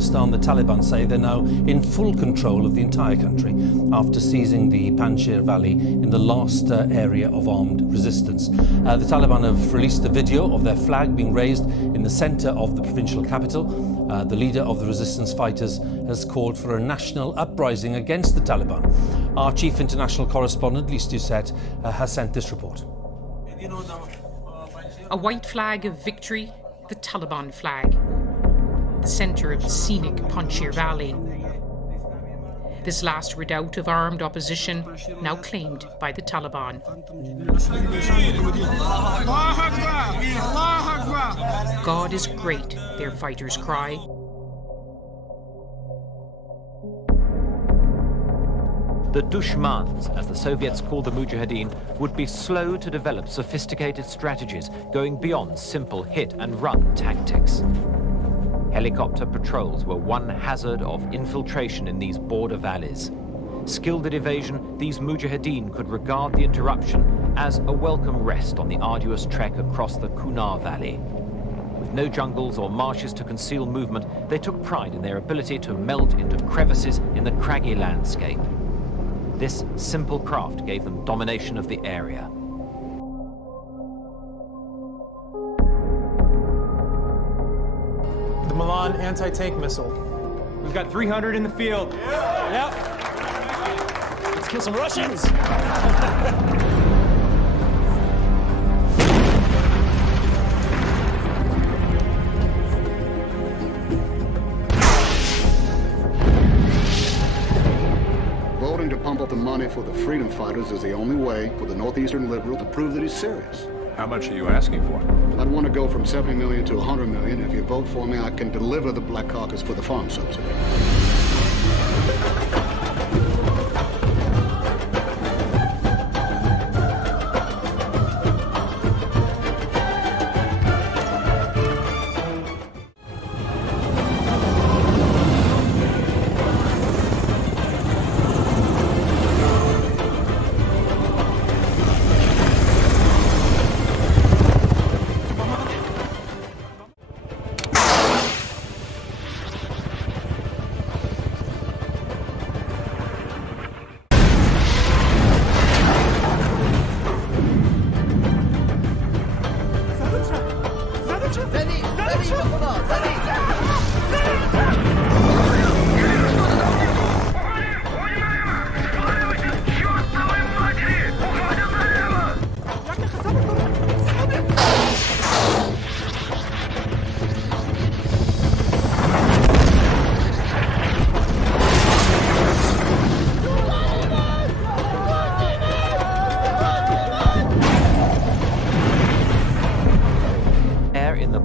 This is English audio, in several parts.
Afghanistan, the Taliban say they're now in full control of the entire country after seizing the Panjshir Valley in the last area of armed resistance. The Taliban have released a video of their flag being raised in the centre of the provincial capital. The leader of the resistance fighters has called for a national uprising against the Taliban. Our chief international correspondent, Lise Doucette, has sent this report. A white flag of victory, the Taliban flag, the centre of the scenic Panjshir Valley. This last redoubt of armed opposition now claimed by the Taliban. God is great, their fighters cry. The Dushmans, as the Soviets called the Mujahedeen, would be slow to develop sophisticated strategies going beyond simple hit-and-run tactics. Helicopter patrols were one hazard of infiltration in these border valleys. Skilled at evasion, these Mujahedeen could regard the interruption as a welcome rest on the arduous trek across the Kunar Valley. With no jungles or marshes to conceal movement, they took pride in their ability to melt into crevices in the craggy landscape. This simple craft gave them domination of the area. The Milan anti-tank missile. We've got 300 in the field. Yep. Let's kill some Russians. Voting to pump up the money for the freedom fighters is the only way for the Northeastern liberal to prove that he's serious. How much are you asking for? I'd want to go from 70 million to 100 million. If you vote for me, I can deliver the Black Caucus for the farm subsidy.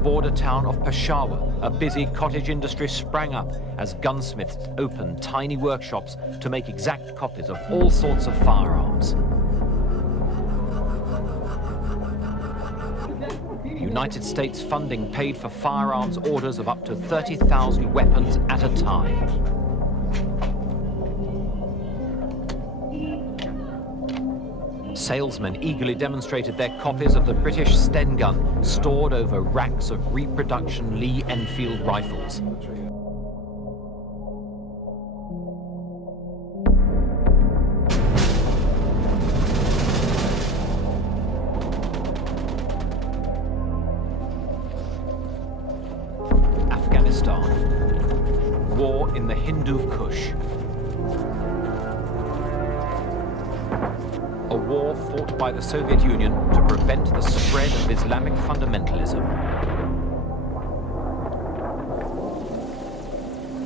Border town of Peshawar, a busy cottage industry sprang up as gunsmiths opened tiny workshops to make exact copies of all sorts of firearms. United States funding paid for firearms orders of up to 30,000 weapons at a time. Salesmen eagerly demonstrated their copies of the British Sten gun stored over racks of reproduction Lee Enfield rifles. Afghanistan. War in the Hindu Kush. A war fought by the Soviet Union to prevent the spread of Islamic fundamentalism.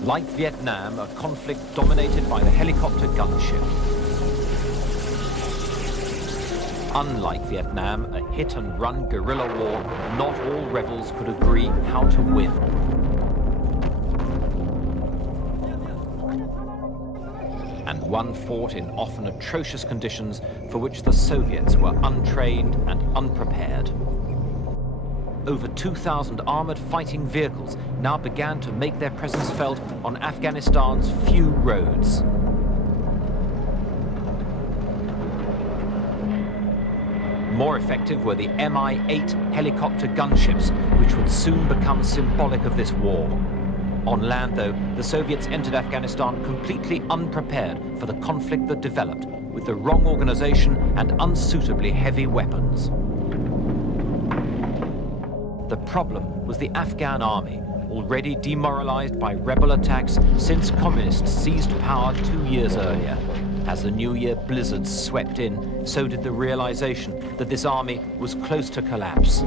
Like Vietnam, a conflict dominated by the helicopter gunship. Unlike Vietnam, a hit-and-run guerrilla war, not all rebels could agree how to win. And one fought in often atrocious conditions for which the Soviets were untrained and unprepared. Over 2,000 armored fighting vehicles now began to make their presence felt on Afghanistan's few roads. More effective were the Mi-8 helicopter gunships, which would soon become symbolic of this war. On land, though, the Soviets entered Afghanistan completely unprepared for the conflict that developed, with the wrong organization and unsuitably heavy weapons. The problem was the Afghan army, already demoralized by rebel attacks since communists seized power 2 years earlier. As the New Year blizzards swept in, so did the realization that this army was close to collapse.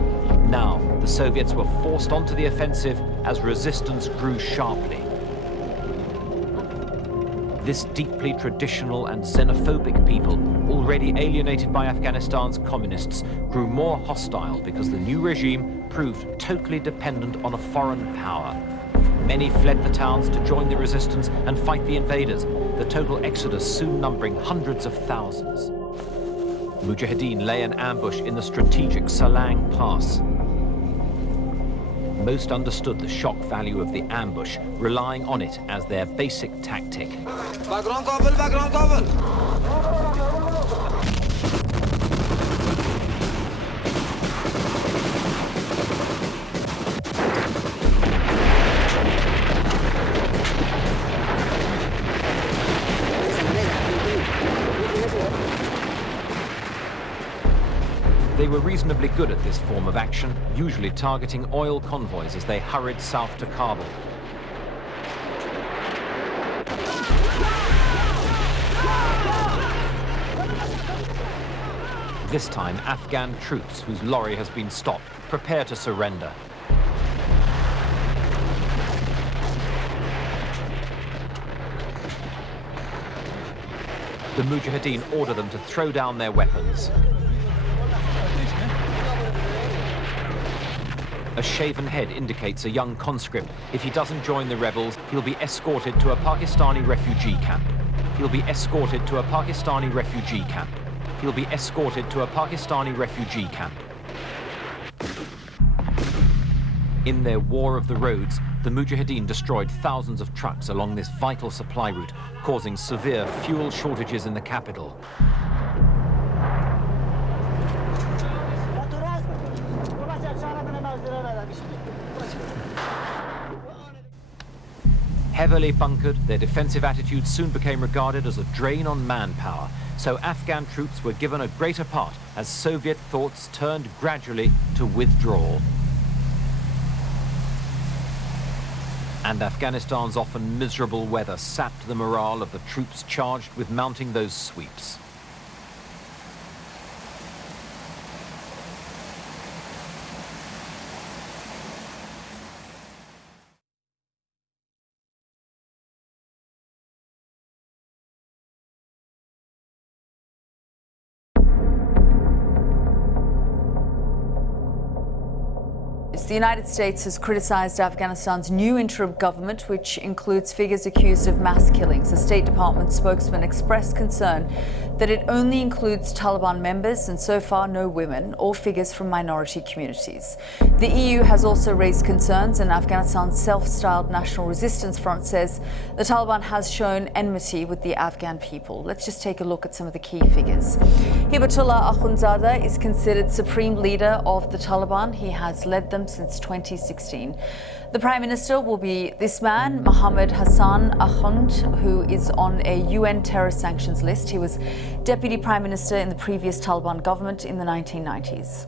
Now, the Soviets were forced onto the offensive as resistance grew sharply. This deeply traditional and xenophobic people, already alienated by Afghanistan's communists, grew more hostile because the new regime proved totally dependent on a foreign power. Many fled the towns to join the resistance and fight the invaders, the total exodus soon numbering hundreds of thousands. Mujahedeen lay in ambush in the strategic Salang Pass. Most understood the shock value of the ambush, relying on it as their basic tactic. Background cover! They were reasonably good at this form of action, usually targeting oil convoys as they hurried south to Kabul. This time, Afghan troops, whose lorry has been stopped, prepare to surrender. The Mujahedeen order them to throw down their weapons. A shaven head indicates a young conscript. If he doesn't join the rebels, he'll be escorted to a Pakistani refugee camp. He'll be escorted to a Pakistani refugee camp. He'll be escorted to a Pakistani refugee camp. In their war of the roads, the Mujahedeen destroyed thousands of trucks along this vital supply route, causing severe fuel shortages in the capital. Heavily bunkered, their defensive attitude soon became regarded as a drain on manpower, so Afghan troops were given a greater part as Soviet thoughts turned gradually to withdrawal. And Afghanistan's often miserable weather sapped the morale of the troops charged with mounting those sweeps. The United States has criticized Afghanistan's new interim government, which includes figures accused of mass killings. A State Department spokesman expressed concern that it only includes Taliban members and so far no women or figures from minority communities. The EU has also raised concerns, and Afghanistan's self-styled National Resistance Front says the Taliban has shown enmity with the Afghan people. Let's just take a look at some of the key figures. Hibatullah Akhundzada is considered supreme leader of the Taliban. He has led them since 2016. The Prime Minister will be this man, Mohammed Hassan Akhund, who is on a UN terror sanctions list. He was Deputy Prime Minister in the previous Taliban government in the 1990s.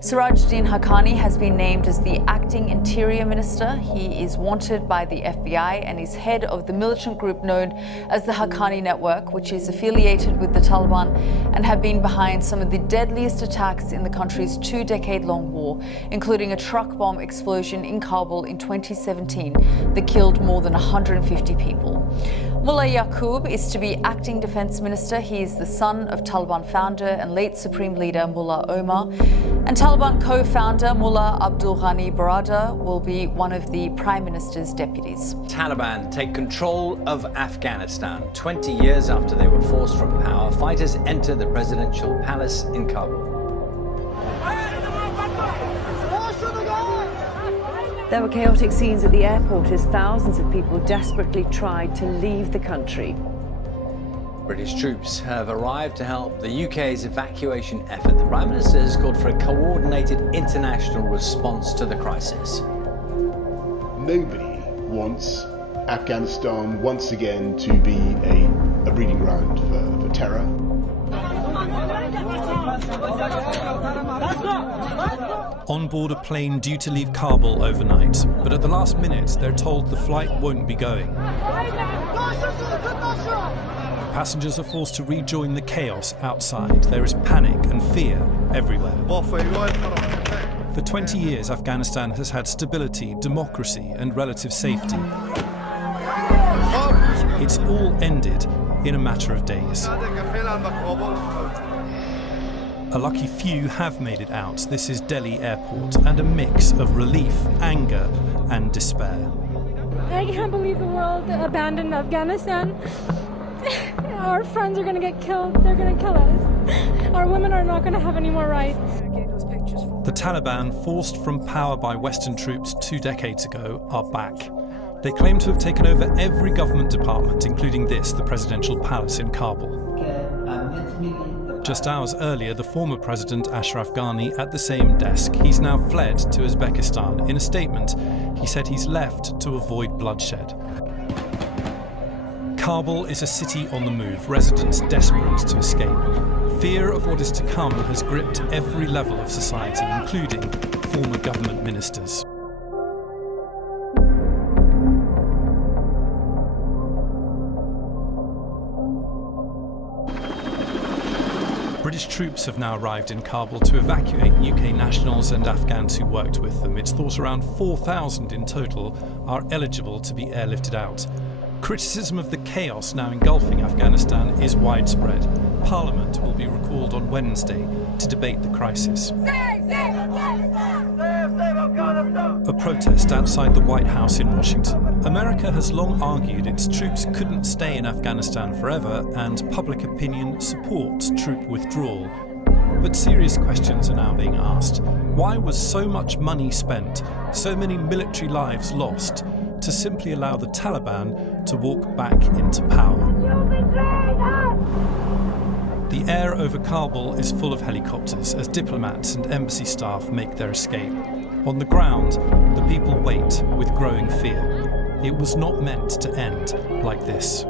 Sirajuddin Haqqani has been named as the acting Interior Minister. He is wanted by the FBI and is head of the militant group known as the Haqqani Network, which is affiliated with the Taliban and have been behind some of the deadliest attacks in the country's 2-decade-long war, including a truck bomb explosion in Kabul in 2017 that killed more than 150 people. Mullah Yaqub is to be acting Defense Minister. He is the son of Taliban founder and late Supreme Leader Mullah Omar. And Taliban co-founder Mullah Abdul Ghani Baradar will be one of the Prime Minister's deputies. Taliban take control of Afghanistan. 20 years after they were forced from power, fighters enter the presidential palace in Kabul. There were chaotic scenes at the airport as thousands of people desperately tried to leave the country. British troops have arrived to help the UK's evacuation effort. The Prime Minister has called for a coordinated international response to the crisis. Nobody wants Afghanistan once again to be a breeding ground for terror. On board a plane due to leave Kabul overnight, but at the last minute they're told the flight won't be going. Passengers are forced to rejoin the chaos outside. There is panic and fear everywhere. For 20 years, Afghanistan has had stability, democracy, and relative safety. It's all ended in a matter of days. A lucky few have made it out. This is Delhi airport, and a mix of relief, anger, and despair. I can't believe the world abandoned Afghanistan. Our friends are going to get killed. They're going to kill us. Our women are not going to have any more rights. The Taliban, forced from power by Western troops 2 decades ago, are back. They claim to have taken over every government department, including this, the presidential palace in Kabul. Just hours earlier, the former president Ashraf Ghani at the same desk. He's now fled to Uzbekistan. In a statement, he said he's left to avoid bloodshed. Kabul is a city on the move, residents desperate to escape. Fear of what is to come has gripped every level of society, including former government ministers. British troops have now arrived in Kabul to evacuate UK nationals and Afghans who worked with them. It's thought around 4,000 in total are eligible to be airlifted out. Criticism of the chaos now engulfing Afghanistan is widespread. Parliament will be recalled on Wednesday to debate the crisis. A protest outside the White House in Washington. America has long argued its troops couldn't stay in Afghanistan forever, and public opinion supports troop withdrawal. But serious questions are now being asked. Why was so much money spent, so many military lives lost, to simply allow the Taliban to walk back into power? The air over Kabul is full of helicopters as diplomats and embassy staff make their escape. On the ground, the people wait with growing fear. It was not meant to end like this.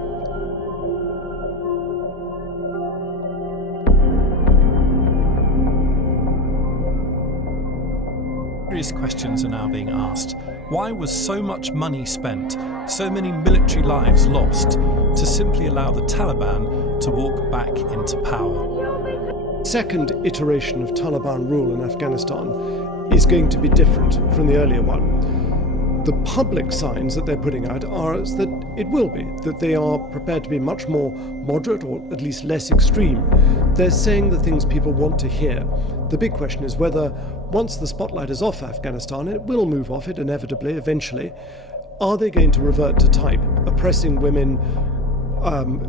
Serious questions are now being asked. Why was so much money spent, so many military lives lost, to simply allow the Taliban to walk back into power? Second iteration of Taliban rule in Afghanistan is going to be different from the earlier one. The public signs that they're putting out are that it will be, that they are prepared to be much more moderate or at least less extreme. They're saying the things people want to hear. The big question is whether, once the spotlight is off Afghanistan, and it will move off it inevitably, eventually, are they going to revert to type, oppressing women,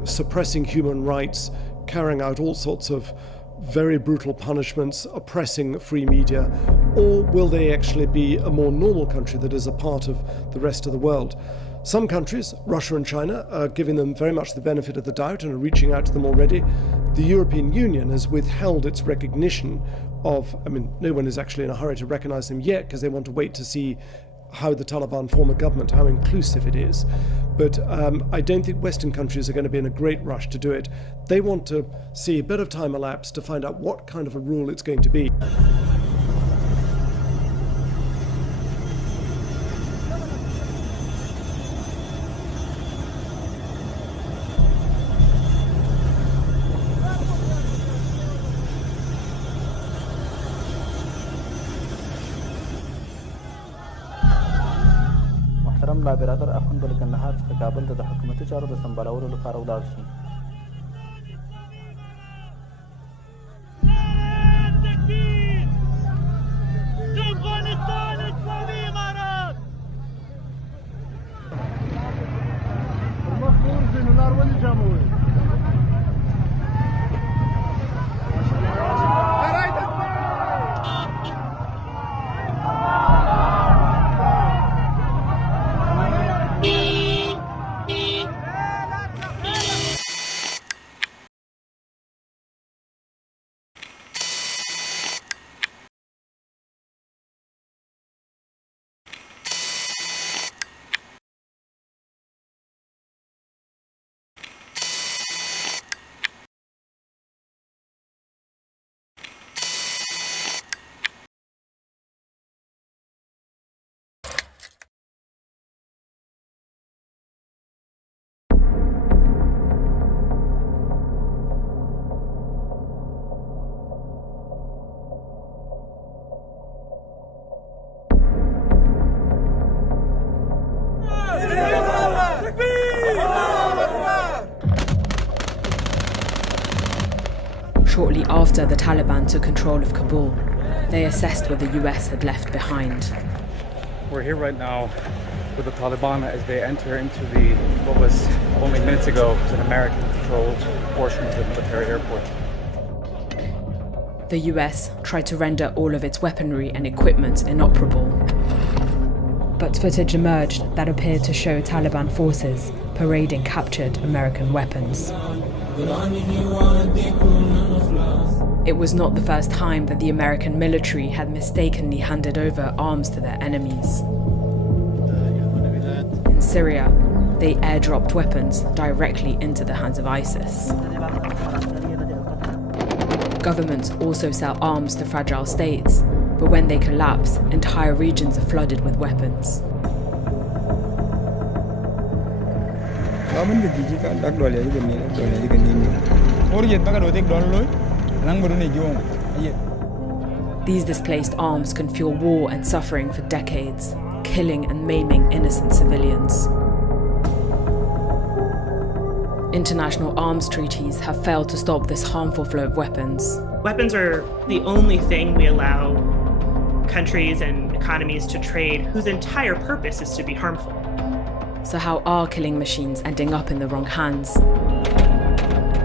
suppressing human rights, carrying out all sorts of very brutal punishments, oppressing free media, or will they actually be a more normal country that is a part of the rest of the world? Some countries, Russia and China, are giving them very much the benefit of the doubt and are reaching out to them already. The European Union has withheld its recognition of, no one is actually in a hurry to recognize them yet because they want to wait to see how the Taliban form a government, how inclusive it is. But I don't think Western countries are going to be in a great rush to do it. They want to see a bit of time elapse to find out what kind of a rule it's going to be. لا برادر اخوند بل کندهار څخه کابل ته د حکومتي چارو د سمبالولو لپاره ولاړ شي. Shortly after the Taliban took control of Kabul, they assessed what the US had left behind. We're here right now with the Taliban as they enter into what was only minutes ago was an American-controlled portion of the military airport. The US tried to render all of its weaponry and equipment inoperable. But footage emerged that appeared to show Taliban forces parading captured American weapons. It was not the first time that the American military had mistakenly handed over arms to their enemies. In Syria, they airdropped weapons directly into the hands of ISIS. Governments also sell arms to fragile states, but when they collapse, entire regions are flooded with weapons. These displaced arms can fuel war and suffering for decades, killing and maiming innocent civilians. International arms treaties have failed to stop this harmful flow of weapons. Weapons are the only thing we allow countries and economies to trade whose entire purpose is to be harmful. So how are killing machines ending up in the wrong hands?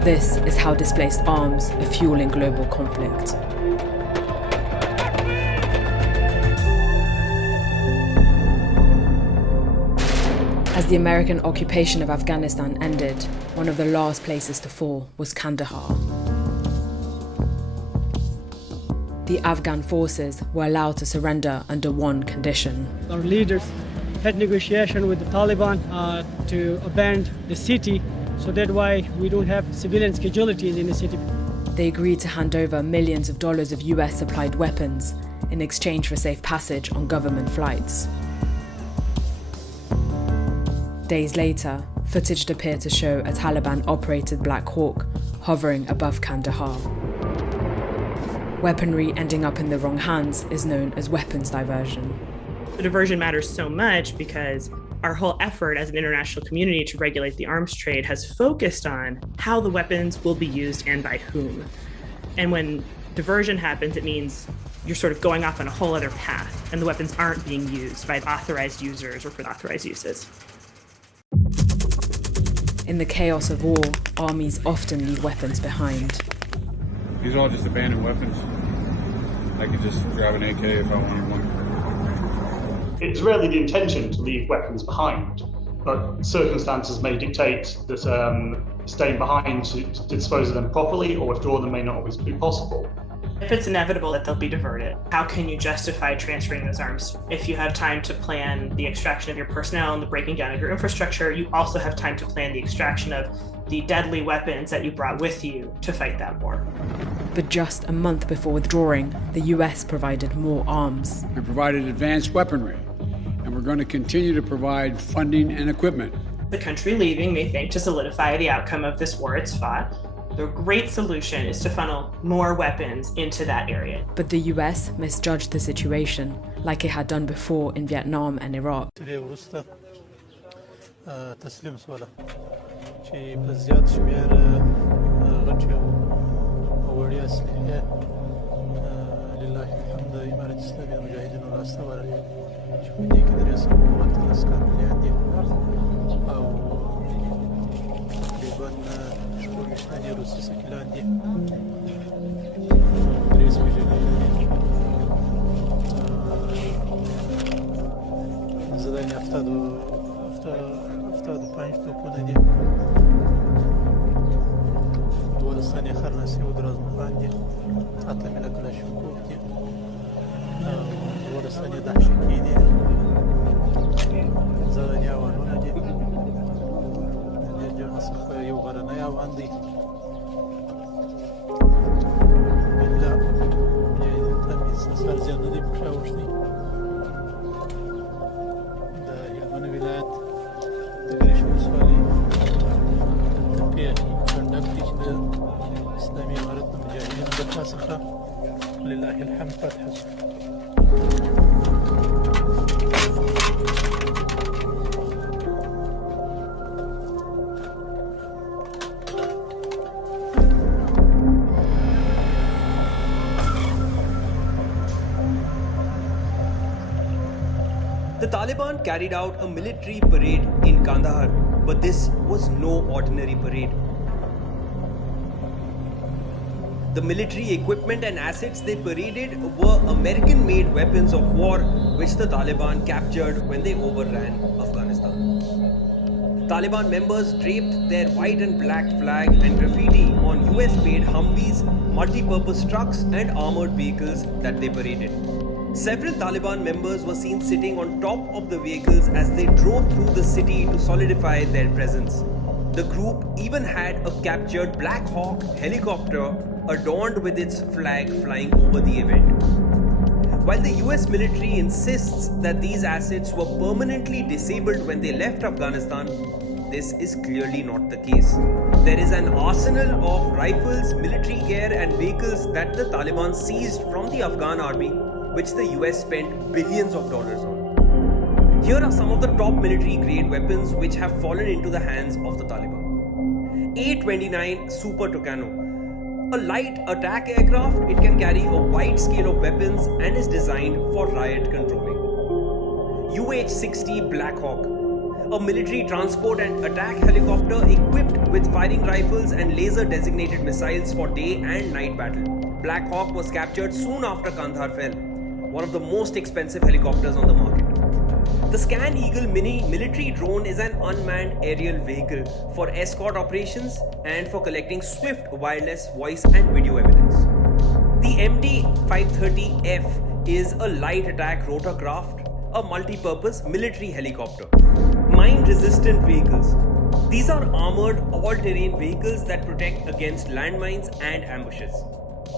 This is how displaced arms are fueling global conflict. As the American occupation of Afghanistan ended, one of the last places to fall was Kandahar. The Afghan forces were allowed to surrender under one condition. Our leaders had negotiation with the Taliban to abandon the city, so that's why we don't have civilian casualties in the city. They agreed to hand over millions of dollars of US-supplied weapons in exchange for safe passage on government flights. Days later, footage appeared to show a Taliban-operated Black Hawk hovering above Kandahar. Weaponry ending up in the wrong hands is known as weapons diversion. The diversion matters so much because our whole effort as an international community to regulate the arms trade has focused on how the weapons will be used and by whom. And when diversion happens, it means you're sort of going off on a whole other path, and the weapons aren't being used by authorized users or for authorized uses. In the chaos of war, armies often leave weapons behind. These are all just abandoned weapons. I could just grab an AK if I wanted one. It's rarely the intention to leave weapons behind, but circumstances may dictate that staying behind to dispose of them properly or withdraw them may not always be possible. If it's inevitable that they'll be diverted, how can you justify transferring those arms? If you have time to plan the extraction of your personnel and the breaking down of your infrastructure, you also have time to plan the extraction of the deadly weapons that you brought with you to fight that war. But just a month before withdrawing, the US provided more arms. We provided advanced weaponry, and we're going to continue to provide funding and equipment. The country leaving may think to solidify the outcome of this war it's fought. The great solution is to funnel more weapons into that area. But the US misjudged the situation, like it had done before in Vietnam and Iraq. The Taliban carried out a military parade in Kandahar, but this was no ordinary parade. The military equipment and assets they paraded were American-made weapons of war which the Taliban captured when they overran Afghanistan. Taliban members draped their white and black flag and graffiti on US-made Humvees, multi-purpose trucks and armored vehicles that they paraded. Several Taliban members were seen sitting on top of the vehicles as they drove through the city to solidify their presence. The group even had a captured Black Hawk helicopter adorned with its flag flying over the event. While the US military insists that these assets were permanently disabled when they left Afghanistan, this is clearly not the case. There is an arsenal of rifles, military gear and vehicles that the Taliban seized from the Afghan army, which the US spent billions of dollars on. Here are some of the top military grade weapons which have fallen into the hands of the Taliban. A-29 Super Tucano. A light attack aircraft, it can carry a wide scale of weapons and is designed for riot controlling. UH-60 Black Hawk, a military transport and attack helicopter equipped with firing rifles and laser-designated missiles for day and night battle. Black Hawk was captured soon after Kandahar fell, one of the most expensive helicopters on the market. The Scan Eagle Mini military drone is an unmanned aerial vehicle for escort operations and for collecting swift wireless voice and video evidence. The MD-530F is a light attack rotorcraft, a multi-purpose military helicopter. Mine-resistant vehicles. These are armored all-terrain vehicles that protect against landmines and ambushes.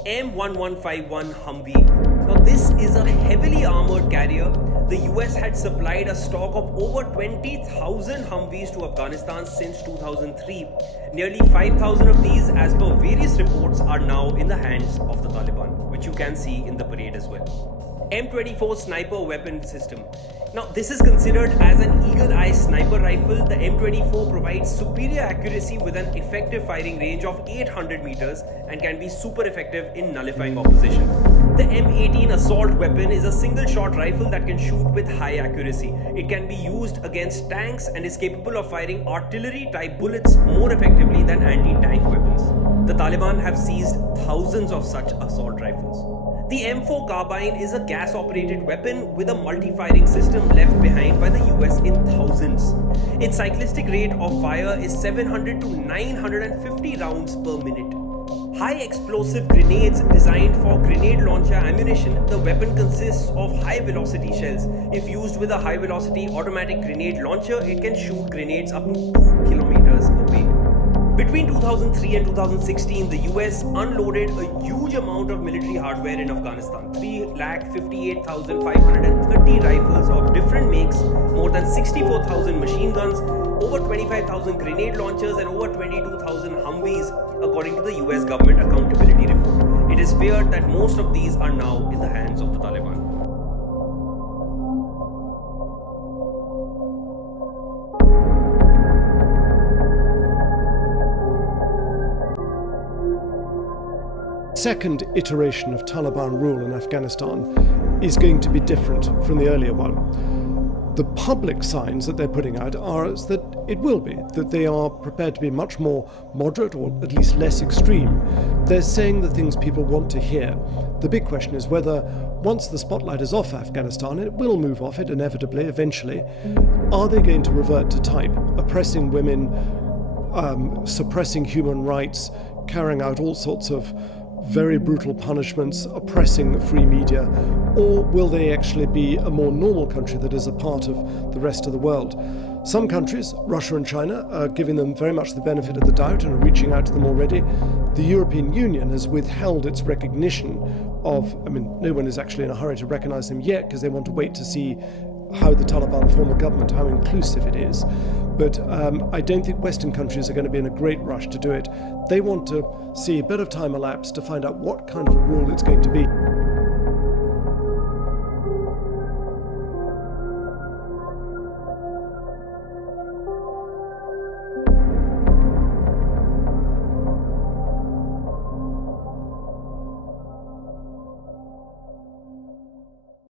M1151 Humvee. Now this is a heavily armored carrier. The US had supplied a stock of over 20,000 Humvees to Afghanistan since 2003. Nearly 5,000 of these, as per various reports, are now in the hands of the Taliban, which you can see in the parade as well. M24 Sniper Weapon System. Now, this is considered as an eagle-eye sniper rifle. The M24 provides superior accuracy with an effective firing range of 800 meters and can be super effective in nullifying opposition. The M18 assault weapon is a single-shot rifle that can shoot with high accuracy. It can be used against tanks and is capable of firing artillery-type bullets more effectively than anti-tank weapons. The Taliban have seized thousands of such assault rifles. The M4 carbine is a gas-operated weapon with a multi-firing system left behind by the US in thousands. Its cyclistic rate of fire is 700 to 950 rounds per minute. High explosive grenades designed for grenade launcher ammunition. The weapon consists of high velocity shells. If used with a high velocity automatic grenade launcher, it can shoot grenades up to 2 kilometers away. Between 2003 and 2016, the US unloaded a huge amount of military hardware in Afghanistan. 358,530 rifles of different makes, more than 64,000 machine guns, over 25,000 grenade launchers and over 22,000 Humvees, according to the US government accountability report. It is feared that most of these are now in the hands of the Taliban. Second iteration of Taliban rule in Afghanistan is going to be different from the earlier one. The public signs that they're putting out are that it will be, that they are prepared to be much more moderate or at least less extreme. They're saying the things people want to hear. The big question is whether, once the spotlight is off Afghanistan, it will move off it inevitably, eventually, are they going to revert to type, oppressing women, suppressing human rights, carrying out all sorts of very brutal punishments, oppressing the free media, or will they actually be a more normal country that is a part of the rest of the world? Some countries, Russia and China, are giving them very much the benefit of the doubt and are reaching out to them already. The European Union has withheld its recognition of, no one is actually in a hurry to recognize them yet because they want to wait to see how the Taliban form a government, how inclusive it is. But I don't think Western countries are going to be in a great rush to do it. They want to see a bit of time elapse to find out what kind of rule it's going to be.